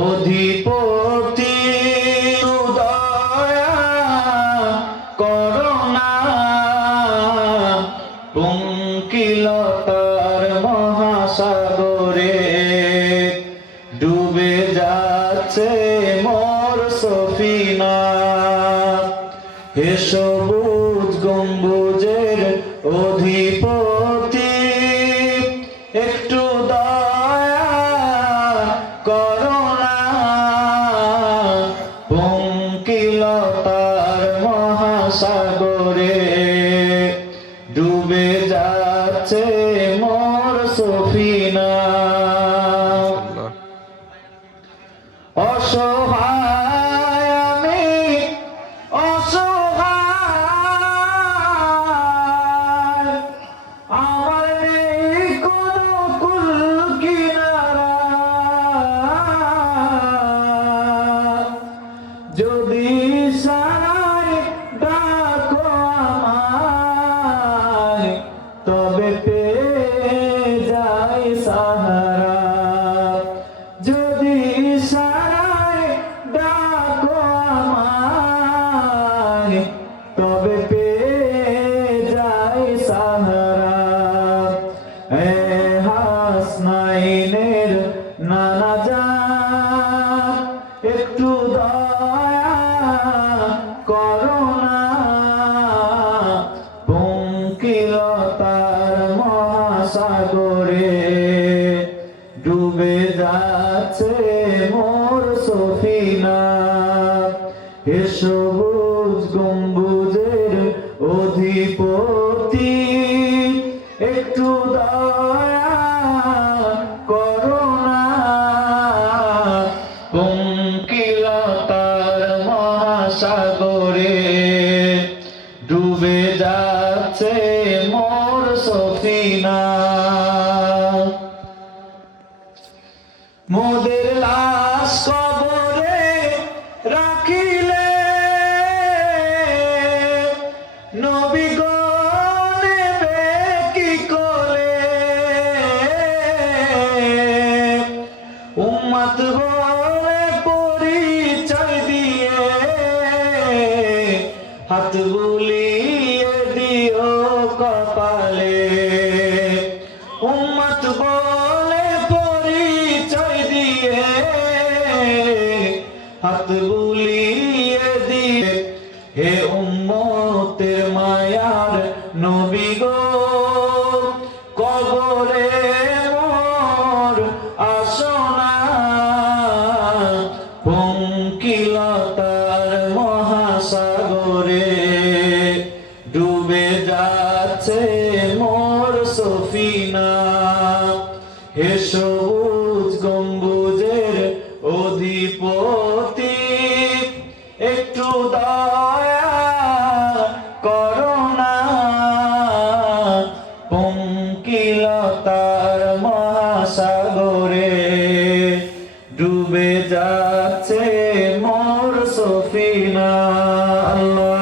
অধিপতি দয়া করুণা পঙ্কিলতার মহাসাগরে ডুবে যাচ্ছে মোর সফিনা। হে সবুজ গম্বুজের অধিপতি একটু দয়া করুণা পঙ্কিলতার মহাসাগরে ডুবে যাচ্ছে মোর সফিনা। অসহায় আমি অসহায়, আমার নেই কোনো কুল কিনারা। যদি সারায় ডাকো আমায়, তবে পেয়ে যাই সাহারা। যদি সারায় ডাকো আমায়, তবে পেয়ে যাই সাহারা। এ হাসনাইনের নানা জান, একটু দয়া করুণা পঙ্কিলতার মহাসাগরে ডুবে যাচ্ছে মোর সফিনা। হে সবুজ গম্বুজের অধিপতি একটু দয়া করুণা পঙ্কিলতার মহাসাগরে ডুবে যাচ্ছে মোর সফিনা। মোদের লাশ কবরে রাখিলে নবী গো নেবে কি করে? উম্মত বলে পরিচয় দিয়ে হাত বুলিয়ে দিও কপালে। উম্মত বলে পরিচয় দিয়ে হাত বুলিয়ে দিয়ে, হে উম্মতের মায়ার নবী গো, কবরে মোর আসনা পঙ্কিলতার মহাসাগরে ডুবে যাচ্ছে মোর সফিনা। হে সবুজ গম্বুজের অধিপতি একটু দয়া করুণা পঙ্কিলতার মহাসাগরে ডুবে যাচ্ছে মোর সফিনা। আল্লাহ।